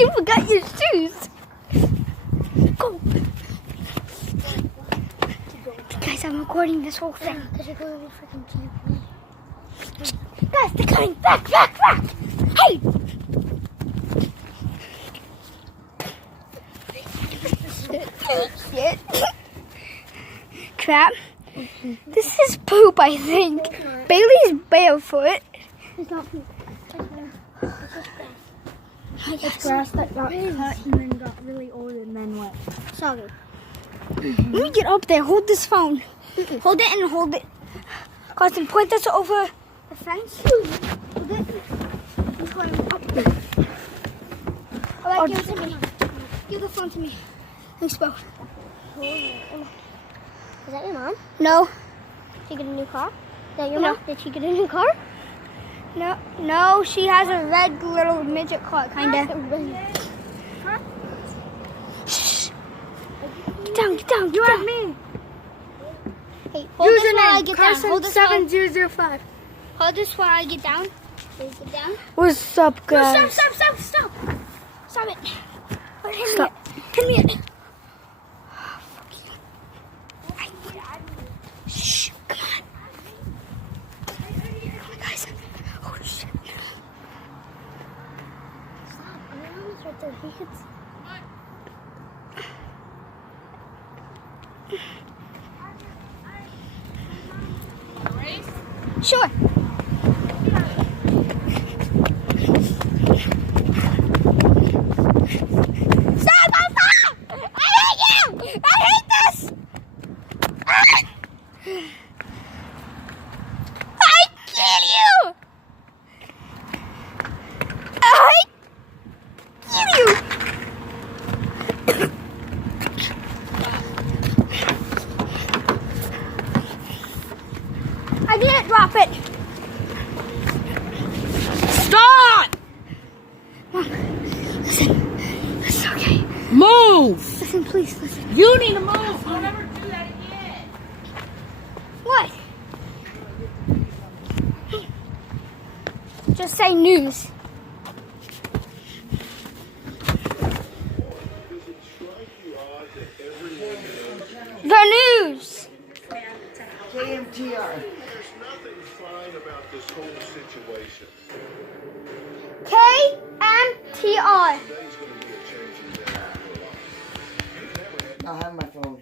You forgot your shoes. Go. Guys, I'm recording this whole thing. Because you're going to be freaking TV. Guys, they're coming back. Hey! Shit. Crap. This is poop, I think. Bailey's barefoot. It's not poop. It's Grass that got cut and then got really old and then wet. Sorry. Let me get up there. Hold this phone. Hold it and hold it. Carson, point this over the fence. Hold it. He's going up there. All right, give it to me. Give the phone to me. Thanks, Bo. Is that your mom? No. Did she get a new car? Is that your No. mom? Did she get a new car? No, she has a red little midget car, kind of. Huh? Shh. Get down. You have me. Hey, hold this while I get down. Hold this while, 7005. hold this while I get down. Please get down. What's up, guys? Stop it. Stop. Hit me it. Oh, fuck you. Shh, come on. Come on, guys. Oh, shit. Stop. My mom is right there. He could... Sure. Stop! I hate you! I hate this! I kill you! I kill you! I didn't drop it. Stop! Listen. It's okay. Move! Listen, please, listen. You need to move. Don't ever do that again. What? Just say news. The news. KMTR. There's nothing fine about this whole situation. KMTR. Today's going to be a changing day in your life. I have my phone.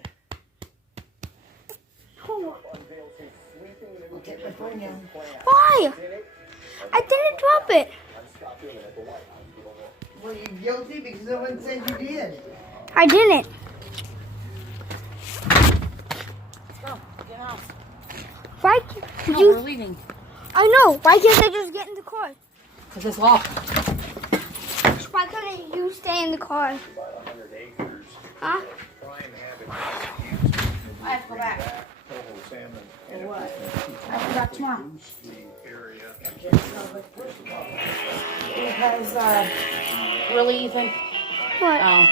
I'll take my phone down. Why? I didn't drop it. Well, you guilty because no one said you did. I didn't. Let's go. Get out. Why? No, You? we're leaving. I know. Why can't I just get in the car? Because it's locked. Why couldn't you stay in the car? Huh? I have to go back. And what? I forgot tomorrow. Because, we're leaving. What? Oh.